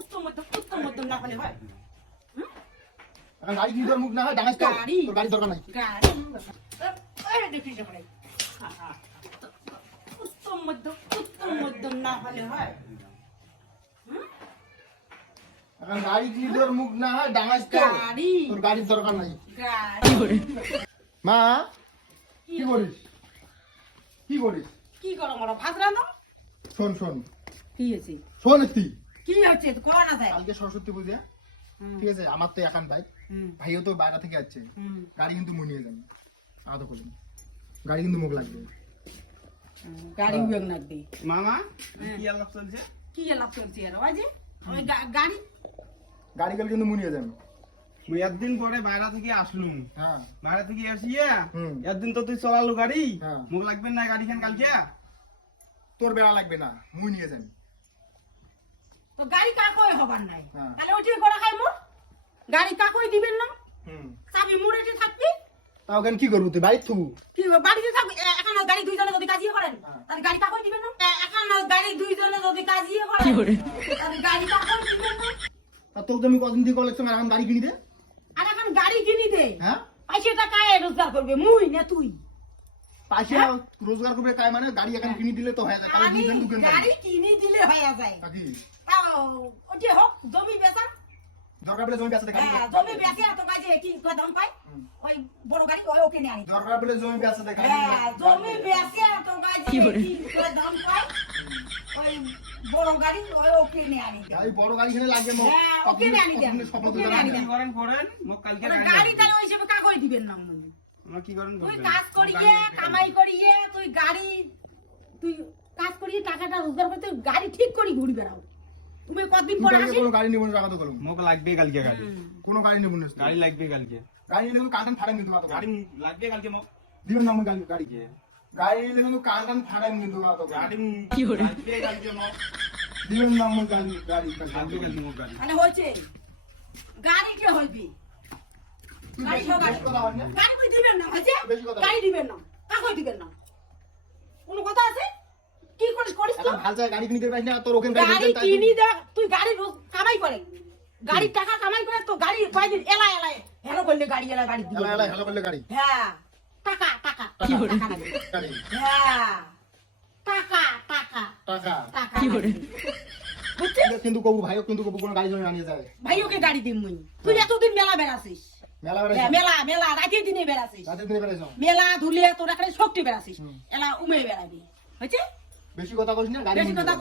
উত্তম না হলে হয়। গাড়ি কি তোর মুখ না হয় ডাঙাস তো তোর গাড়ি দরকার নাই উত্তম মধ্যম না হলে হয়। এখন গাড়ি কি তোর মুখ না হয় ডাঙাস তো তোর গাড়ির দরকার নাই। মা কি করিস কি করিস? কি করো মারা ভাত রান্না? শোন শোন কি হয়েছে? শোন তুই কি হচ্ছে করা না যায়? কালকে সরস্বতী পূজা, ঠিক আছে? আমার তো এখন ভাই ভাইও তো বাইরে থেকে যাচ্ছে, গাড়ি কিন্তু মুখ নিয়ে যাবে আদৌ করুন, গাড়ি কিন্তু মুখ লাগবে, গাড়ি মুখ লাগবে। মামা কি আলাপ চলছে? কি আলাপ চলছে আর ওই যে ওই গাড়ি গাড়ি গেলে কিন্তু মুখ নিয়ে যাবে। মুই একদিন পরে বাইরে থেকে আসলুম, হ্যাঁ বাইরে থেকে আসিয়া একদিন তো তুই চলালু গাড়ি, হ্যাঁ। মুখ লাগবে না গাড়ি খান কালকে? তোর বেড়া লাগবে না, মুই নিয়ে যাবি। তো গাড়ি কাকই হবার নাই, হ্যাঁ। তাহলে ওইটাই করা খাই মোর গাড়ি কাকই দিবেন না, চাবি মোড়েতে থাকবি। তাও কেন কি করবো তুই বাইর থু? কি বাড়িতে থাকবি? এখন গাড়ি দুইজনে যদি কাজিয়ে করেন তাহলে গাড়ি কাকই দিবেন না। এখন গাড়ি দুইজনে যদি কাজিয়ে করেন তাহলে গাড়ি কাকই দিবেন না। তা তোকে আমি কদিন দিয়ে কলেকশন এখন গাড়ি কিনি দে। আর এখন গাড়ি কিনি দে, হ্যাঁ পয়সাটা কায় রোজগার করবে মুই না তুই? পয়সা রোজগার করবে কায় মানে গাড়ি এখন কিনি দিলে তো হয়ে যায়, তাহলে দুজন দুজন গাড়ি কিনে দিলে হয়ে যায়। কাকি ওটা হোক জমি বেচা, দরকার পড়লে জমি বেচা দে গাড়ি। জমি বেচে এত কাজে কি দাম পাই? ওই বড় গাড়ি ওই ওকে নিয়ে আনি। দরকার পড়লে জমি বেচা দে গাড়ি। জমি বেচে এত কাজে কি দাম পাই? ওই বড় গাড়ি ওই ওকে নিয়ে আনি। গাড়ি বড় গাড়ি কিনে লাগবে মো। ওকে নিয়ে আনি দেন। স্বপ্ন তো ওকে নিয়ে আনি দেন। কি করেন করেন মুখ কালকে গাড়ি তাহলে ওই হিসেবে কাগজ দিবেন না মনে। আমরা কি করেন তুই কাজ করিয়ে কামাই করিয়ে তুই গাড়ি তুই কাজ করিয়ে টাকাটা রোজগার করে তুই গাড়ি ঠিক করি ঘুরি বেড়াও। তুমি কতদিন পর আসি? কোনো গাড়ি নিব না টাকা তো বলুন। মুখ লাগবে কালকে গাড়ি, কোনো গাড়ি নিব না। গাড়ি লাগবে কালকে, গাড়ি নিলে কিন্তু কান ফাড়াই কিন্তু মাত্র গাড়ি লাগবে কালকে মুখ দিবেন না গাড়ি গাড়ি গাড়ি নিলে কিন্তু কান ফাড়াই কিন্তু মাত্র গাড়ি লাগবে কালকে মুখ দিবেন না গাড়ি গাড়ি লাগবে কালকে মুখ গাড়ি। মানে হচ্ছে গাড়ি কে হইবি? গাড়ি হোক গাড়ি গাড়ি কই দিবেন না হচ্ছে? গাড়ি দিবেন না, কাগজ দিবেন না, কোনো কথা আছে? কি করিস করিস তো? ভাল চাই গাড়ি কিনতে পারিস না তোর ওখানে গাড়ি কিনি দে, তুই গাড়ি কামাই করে গাড়ি টাকা কামাই করে তো গাড়ি কয়দিন এলা এলা হেলো করলে গাড়ি এলা গাড়ি দিবে। এলা হেলো করলে গাড়ি। হ্যাঁ টাকা টাকা টাকা লাগবে। গাড়ি হ্যাঁ টাকা টাকা টাকা টাকা কি করে বুঝছিস? কিন্তু কবু ভাইও কিন্তু কবু কোনো গাড়ি জমি আনিয়ে যায়। ভাই ওকে গাড়ি দিম মুই। তুই এতদিন মেলা বেড়াছিস, মেলা বেড়াইছ মেলা মেলা রাতে দিনে বেড়াছিস, রাতে দিনে বেড়াইছ মেলা ধুলে তোর এখানে শক্তি বেড়াছিস, এলা উমে বেড়াবি হয়েছে। বেশি কথা কইস না গাড়ি বেশি কথা